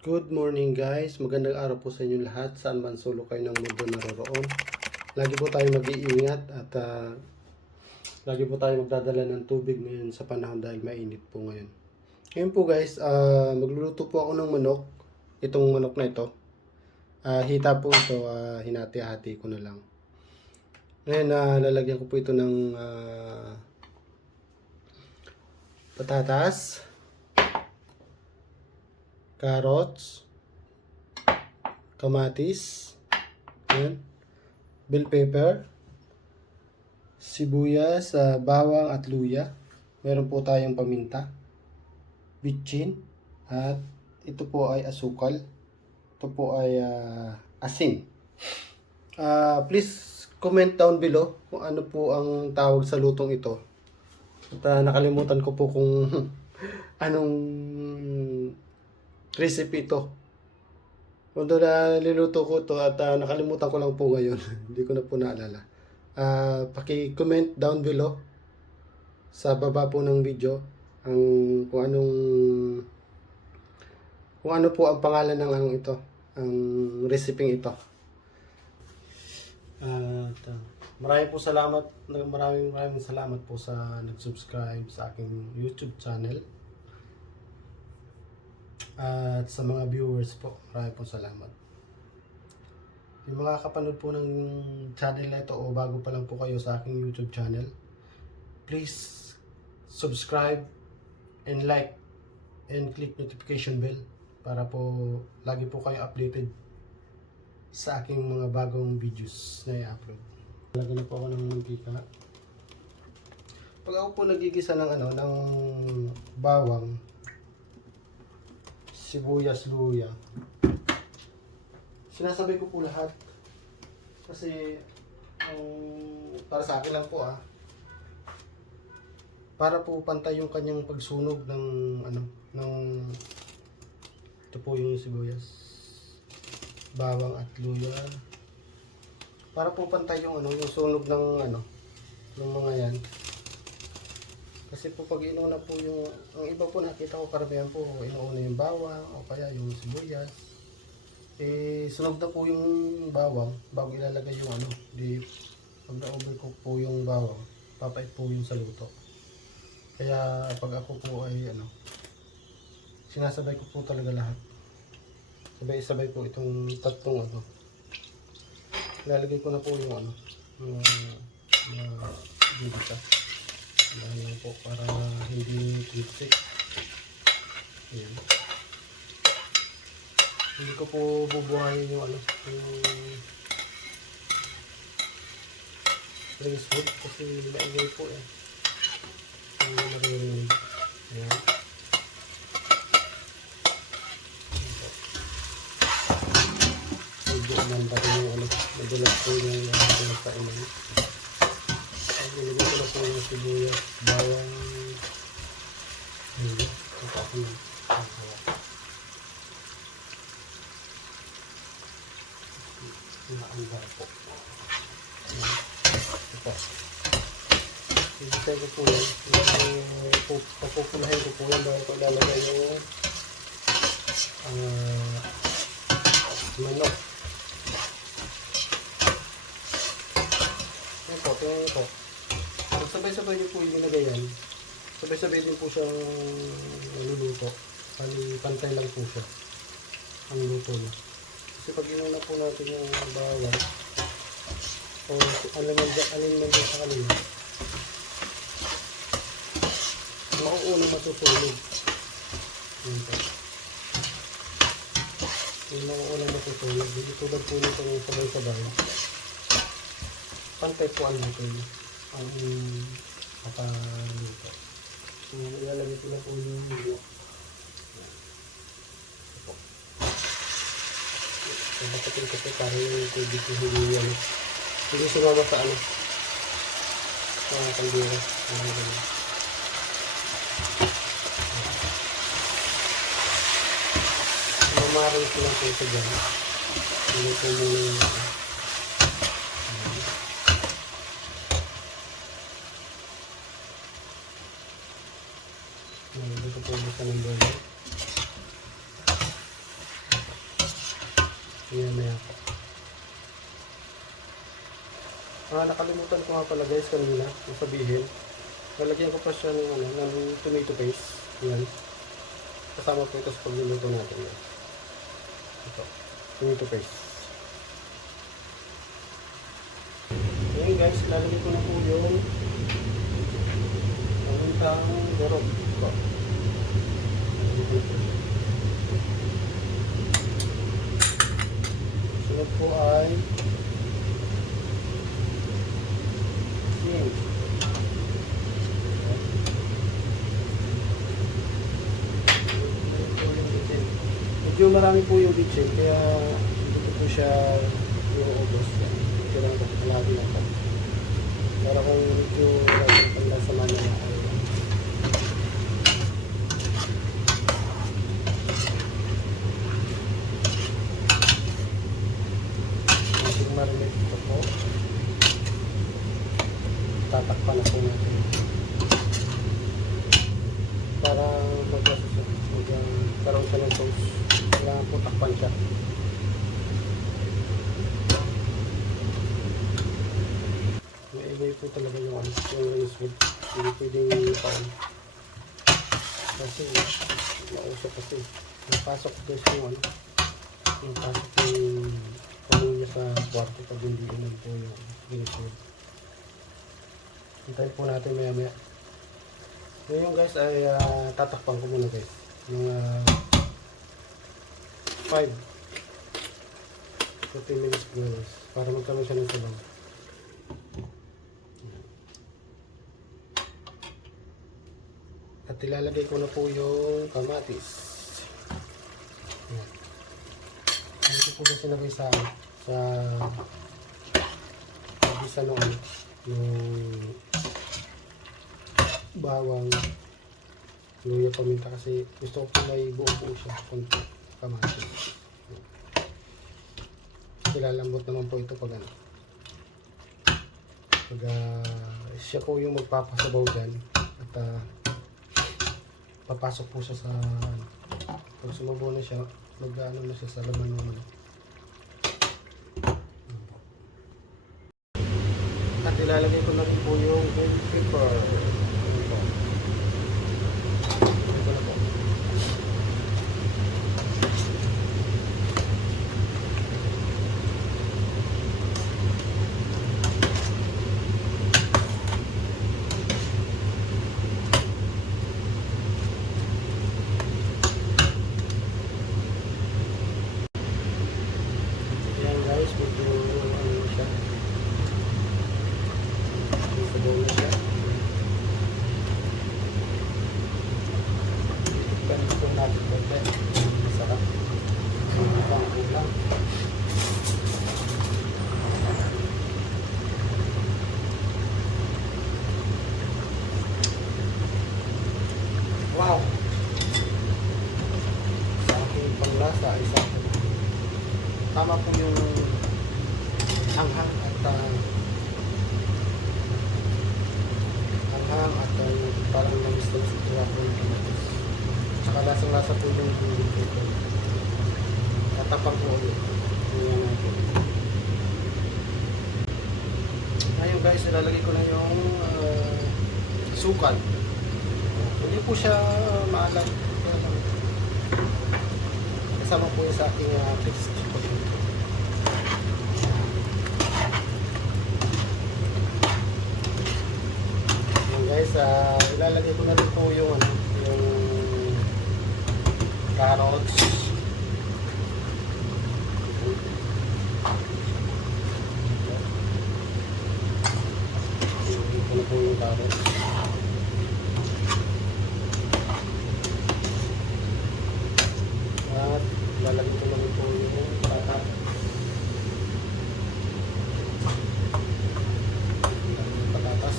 Good morning guys, magandang araw po sa inyo lahat, saan man sulok kayo ng mundo naroroon. Lagi po tayo mag-iingat at lagi po tayo magdadala ng tubig ngayon sa panahon dahil mainit po ngayon. Ngayon po guys, magluluto po ako ng manok, itong manok na ito. Hita po ito, hinati-hati ko na lang. Ngayon lalagyan ko po ito ng patatas, carrots, kamatis, yan, bell pepper, sibuyas, bawang at luya. Meron po tayong paminta, bitchin, at ito po ay asukal. Ito po ay asin. Please comment down below kung ano po ang tawag sa lutong ito. At nakalimutan ko po kung anong recipe ito. Although nililuto ko ito at nakalimutan ko lang po ngayon. Hindi ko na po naalala. Paki-comment down below sa baba po ng video kung ano po ang pangalan ng ito, ang recipe ito. Maraming salamat po sa nag-subscribe sa aking YouTube channel. At sa mga viewers po, maraming po salamat. Yung mga kapanood po ng channel na ito o bago pa lang po kayo sa aking YouTube channel, please subscribe and like and click notification bell para po lagi po kayo updated sa aking mga bagong videos na i-upload. Lagyan na po ako ng mantika. Pag ako po nagigisa ng ng bawang, sibuyas, luya, sinasabay ko po lahat kasi para sa akin lang po para po pantay yung kanyang pagsunog ng ito po yung sibuyas, bawang at luya, para po pantay yung yung sunog ng ng mga yan. Kasi po pag inuuna po ang iba po nakita ko karamihan po, inuuna yung bawang o kaya yung sibuyas. Sunog na po yung bawang bago ilalagay yung di pag na-overcook po yung bawang, papait po yung sa luto. Kaya pag ako po ay sinasabay ko po talaga lahat. Sabay-sabay po itong tatlong ilalagay ko na po yung bibita. Dahil lang po para hindi crispy. Ayan. Hindi ko po bubuhayin yung French food kasi maingay po hindi naririnig. Ayan. Medyo umanda rin yung madulas po yung pinagkainan. Nilagay ko na po yung sibuyas, bawang, naandar po. Ito. Ibigay ko po yan. Papupulahin ko po yan bago ko ilalagay yung manok. Ito, tingnan po. Sabay-sabay din po yung nilagay yan. Sabay-sabay din po siyang niluluto. Pantay lang po siya ang luto niya. Kasi pag inuna po natin yung bawang o alin man dyan sa kanila, mauunang matutunog. Yung mauunang matutunog. Hindi tulad po nitong sabay-sabay. Pantay po ang luto niya. Ang makaluto. So, ilalagay ko na po yung luto. Nabapatin ko po para yung tubig ko hindi sumama sa sa kaldero. Mamarin ko lang po ito dyan. Hindi po muna dito po basta ng bawang. Maya po. Nakalimutan ko nga pala guys kanina yung sabihin. Lalagyan ko pa siya ng, ng tomato paste. Yan. Kasama po ito sa pagluluto natin guys. Ito. Tomato paste. Ngayon guys, lalagyan ko na po yung pamintang garog. Ito. Sunod po ay medyo marami po yung bitchin kaya hindi ko po siya yung ubos. Ito lang po, malagi lang po. Para kung medyo panlasama na na ay ating marinate ito po. Tatakpan na po natin para magkaroon siya ng sauce. Kailangan po takpan siya. May po talaga yung rice wood. Hindi pwedeng paon kasi mausok kasi napasok guys yung napasok yung pamilya sa kwarto pag hindi yun po yung rice wood. Hintayin po natin maya maya. Ngayon guys ay tatakpan ko muna guys mga 5 to 10 minutes po guys para magkaroon siya ng sabaw. At ilalagay ko na po yung kamatis. Hindi ko po sinagay sa bisa noon yung bawang, luya, paminta kasi gusto ko po may buo-buo siya konti kamatis. Ilalambot naman po ito pag pag siya po yung magpapasabaw dyan at papasok po siya sa pag sumabaw na siya mag-ano na siya sa laman naman. At ilalagay ko na rin po yung bell pepper. Wow! Sa aking panglasa ay sa akin. Tama po yung hanghang at parang namiss-namiss ito ako yung kamatis. Saka lasang-lasa po yung bulit ito. Tatapang po ulit. Ngayon guys, ilalagay ko na yung sukal. Hindi po siya maalat. Kasama po yung sa aking taste. Ayan guys, ilalagay ko na rin po yung yung carrots. Ito na po yung carrots. Lalagay ko naman po yung patatas. Patatas.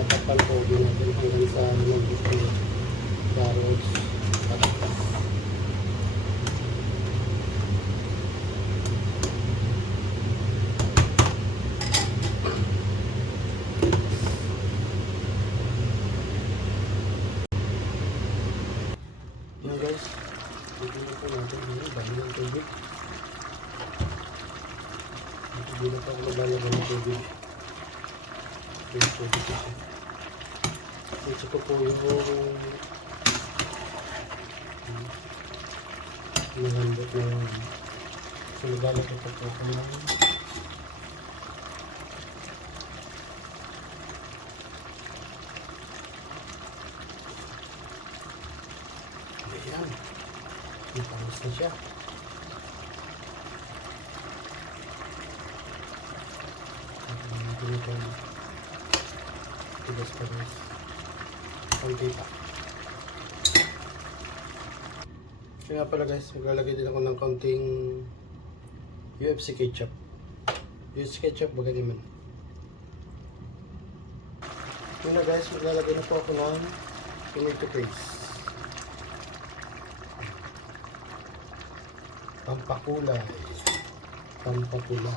At guys. Tignan po natin. Dami ng tubig. Hindi na pa ako naglalagay ng tubig. Yung tubig kasi. Ito po yung nangambot ng sinigalat ito po ko ng ayan. Ipangis na siya. Tigas pa guys. Konti pa. So nga pala guys, maglalagay din ako ng konting UFC ketchup. UFC ketchup baga naman. Yun na guys, maglalagay na po ako ng tomato paste. Pampakulay. Pampakula.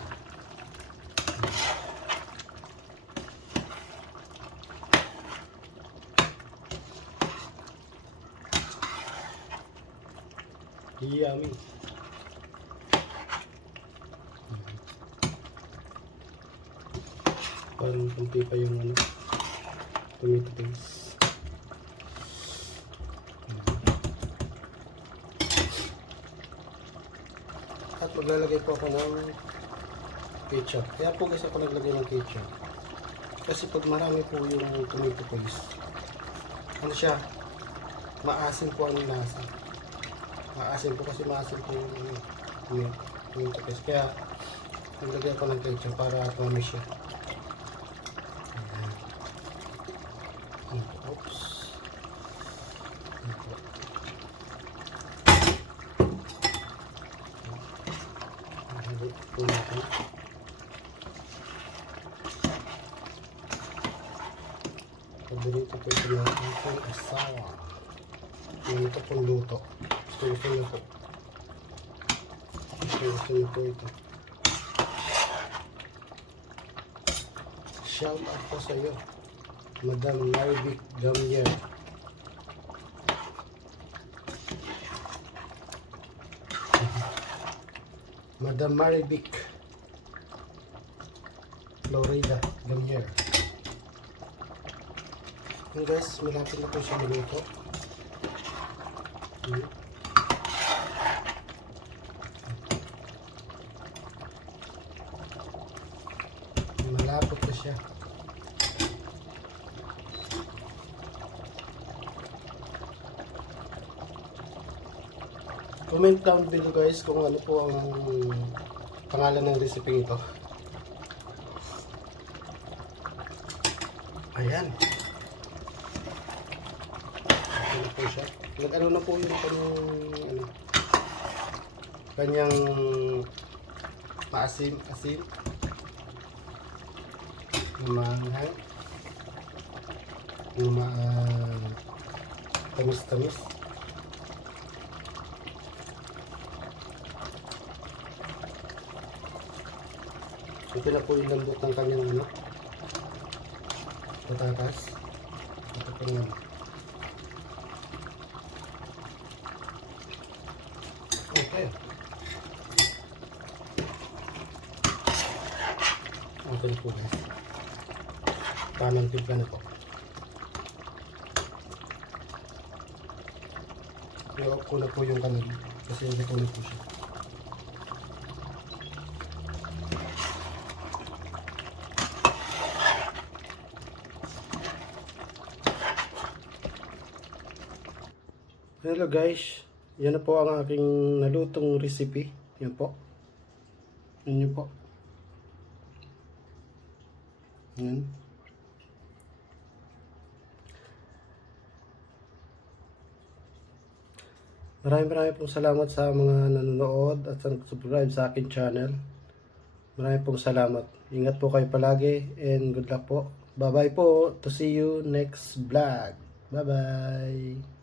Yummy. Parang kunti pa yung ano, tomato paste. At maglalagay po ako ng ketchup. Kaya po guys ako naglagay ng ketchup. Kasi pag marami po yung tomato paste, ano siya, maasim po ang lasa. Maasim po kasi maasim po yung tomato paste. Kaya naglagay ako ng ketchup para tumamis siya. Oops. Paborito po ito ng aking asawa. Ito pong luto. Gusto niyo po. Gusto niyo po ito. Shout out po sa iyo, Madam Marvic Gamier. Madam Marvic Florida Gamier. Yun guys, malapit na po siya maluto. Malapit na siya. Comment down below guys kung ano po ang pangalan ng recipe ito. Ayan. Ano po siya? Nag-ano na po yung kanyang maasim-asim. Maanghang. Tamis-tamis. Ito na po yung lambot ng kanyang patatas. Ito po naman. Okay. Okay na po guys. Kanang timpla na po. I-off ko na po yung kanin kasi hindi ko na po siya. Hello guys, yan na po ang aking nalutong recipe. Yan po. Yan po. Yan. Maraming pong salamat sa mga nanonood at sa subscribe sa akin channel. Maraming pong salamat. Ingat po kayo palagi and good luck po. Bye bye po. To see you next vlog. Bye bye.